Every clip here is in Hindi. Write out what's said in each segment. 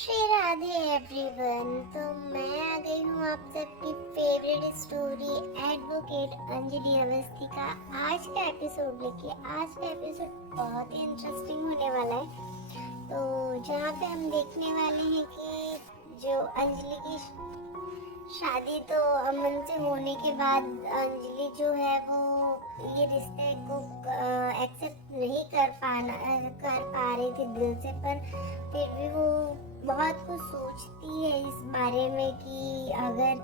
श्री राधे एवरीवन। तो मैं आ गई हूँ आप सबकी favourite story advocate Anjali Awasthi का आज का एपिसोड लेके। आज का एपिसोड बहुत ही इंटरेस्टिंग होने वाला है। तो जहाँ पे हम देखने वाले हैं कि जो अंजलि की शादी तो अमन से होने के बाद अंजलि जो है वो ये रिश्ते को एक्सेप्ट नहीं कर पा रही थी दिल से, पर फिर भी वो बहुत कुछ सोचती है इस बारे में कि अगर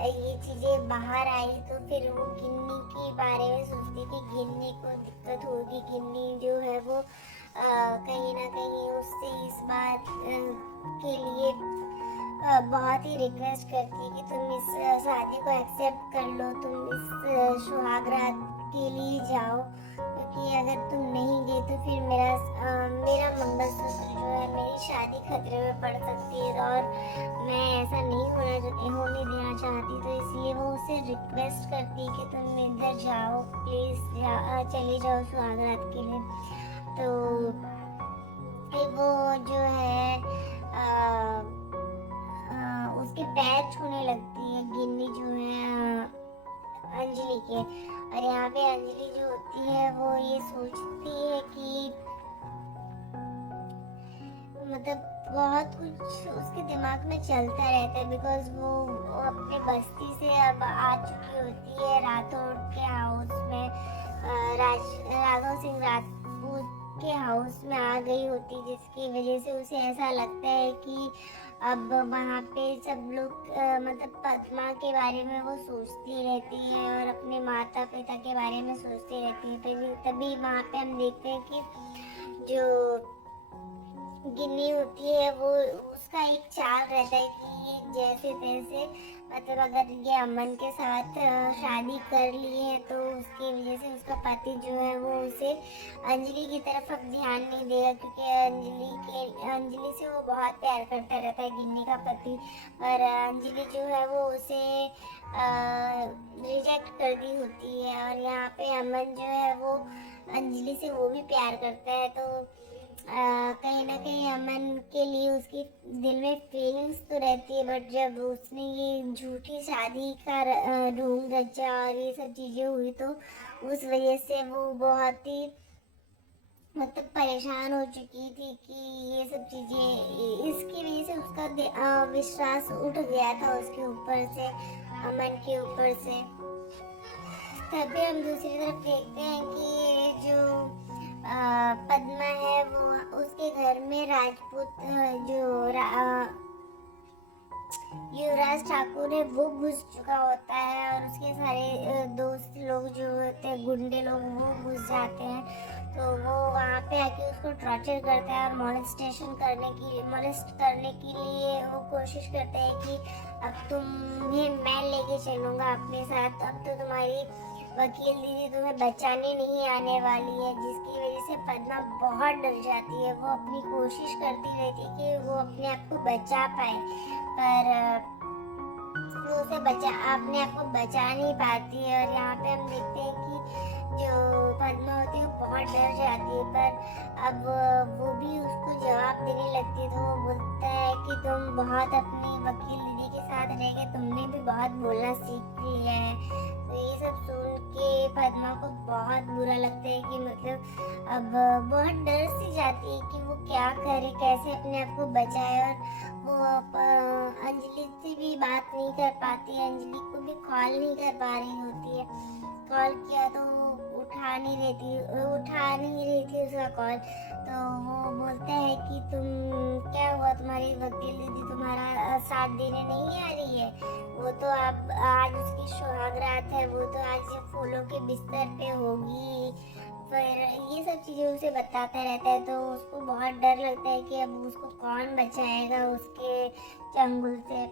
ये चीज़ें बाहर आई तो फिर वो गिन्नी के बारे में सोचती कि गिन्नी को दिक्कत होगी। गिन्नी जो है वो कहीं ना कहीं उससे इस बात के लिए बहुत ही रिक्वेस्ट करती है कि तुम इस शादी को एक्सेप्ट कर लो, तुम इस सुहागरात के लिए जाओ, क्योंकि अगर तुम नहीं गए तो फिर मेरा मंगलसूत्र जो है, मेरी शादी खतरे में पड़ सकती है और मैं ऐसा नहीं होने देना चाहती। तो इसलिए वो उससे रिक्वेस्ट करती है कि तुम इधर जाओ, प्लीज़ चले जाओ सुहागरात के लिए। तो वो जो है उसके पैर छूने लगती है गिन्नी जो है अंजलि के। और यहाँ पे अंजलि जो होती है वो ये सोचती है कि मतलब बहुत कुछ उसके दिमाग में चलता रहता है, बिकॉज वो अपने बस्ती से अब आ चुकी होती है राठौड़ के हाउस में। राघव सिंह राजपूत के हाउस में आ गई होती, जिसकी वजह से उसे ऐसा लगता है कि अब वहाँ पे सब लोग मतलब पद्मा के बारे में वो सोचती रहती है और अपने माता पिता के बारे में सोचती रहती है। तभी वहाँ पे हम देखते हैं कि जो गिन्नी होती है वो उसका एक चाल रहता है कि ये जैसे तैसे मतलब अगर ये अमन के साथ शादी कर ली है तो उसकी वजह से उसका पति जो है वो उसे अंजलि की तरफ अब ध्यान नहीं देगा, क्योंकि अंजलि से वो बहुत प्यार करता रहता है गिन्नी का पति। और अंजलि जो है वो उसे रिजेक्ट कर दी होती है। और यहाँ पे अमन जो है वो अंजलि से वो भी प्यार करता है। तो कहीं ना कहीं अमन के लिए उसकी दिल में फीलिंग्स तो रहती है, बट जब उसने ये झूठी शादी का ढोंग रचा और ये सब चीज़ें हुई तो उस वजह से वो बहुत ही मतलब परेशान हो चुकी थी कि ये सब चीज़ें, इसकी वजह से उसका विश्वास उठ गया था उसके ऊपर से, अमन के ऊपर से। तभी हम दूसरी तरफ देखते हैं कि जो पद्मा है वो उसके घर में राजपूत युवराज ठाकुर है वो घुस चुका होता है और उसके सारे दोस्त लोग जो होते हैं, गुंडे लोग, वो घुस जाते हैं। तो वो वहाँ पे आके उसको टॉर्चर करता है और मोलेस्ट करने के लिए वो कोशिश करते हैं कि अब तुम्हें मैं लेके चलूँगा अपने साथ, अब तो तुम्हारी वकील दीदी तुम्हें बचाने नहीं आने वाली है। जिसकी वजह से पद्मा बहुत डर जाती है। वो अपनी कोशिश करती रहती है कि वो अपने आप को बचा पाए, पर वो अपने आप को बचा नहीं पाती है। और यहाँ पे हम देखते हैं कि जो पद्मा होती है वो बहुत डर जाती है, पर अब वो भी उसको जवाब देने लगती है। तो वो बोलता है कि तुम बहुत अपनी वकील दीदी के साथ रह के तुमने भी बहुत बोलना सीख लिया है। तो ये सब सुन के पद्मा को बहुत बुरा लगता है कि मतलब अब बहुत डर सी जाती है कि वो क्या करे, कैसे अपने आप को बचाए। और वो अंजलि से भी बात नहीं कर पाती है, अंजलि को भी कॉल नहीं कर पा रही होती है। कॉल किया तो उठा नहीं रही थी उसका कॉल। तो वो बोलता है कि तुम क्या हुआ, तुम्हारी वकील दीदी तुम्हारा साथ देने नहीं आ रही है? वो तो अब आज उसकी सुहागरात है, वो तो आज फूलों के बिस्तर पे होगी। फिर ये सब चीज़ें उसे बताता रहता है। तो उसको बहुत डर लगता है कि अब उसको कौन बचाएगा उसके चंगुल से।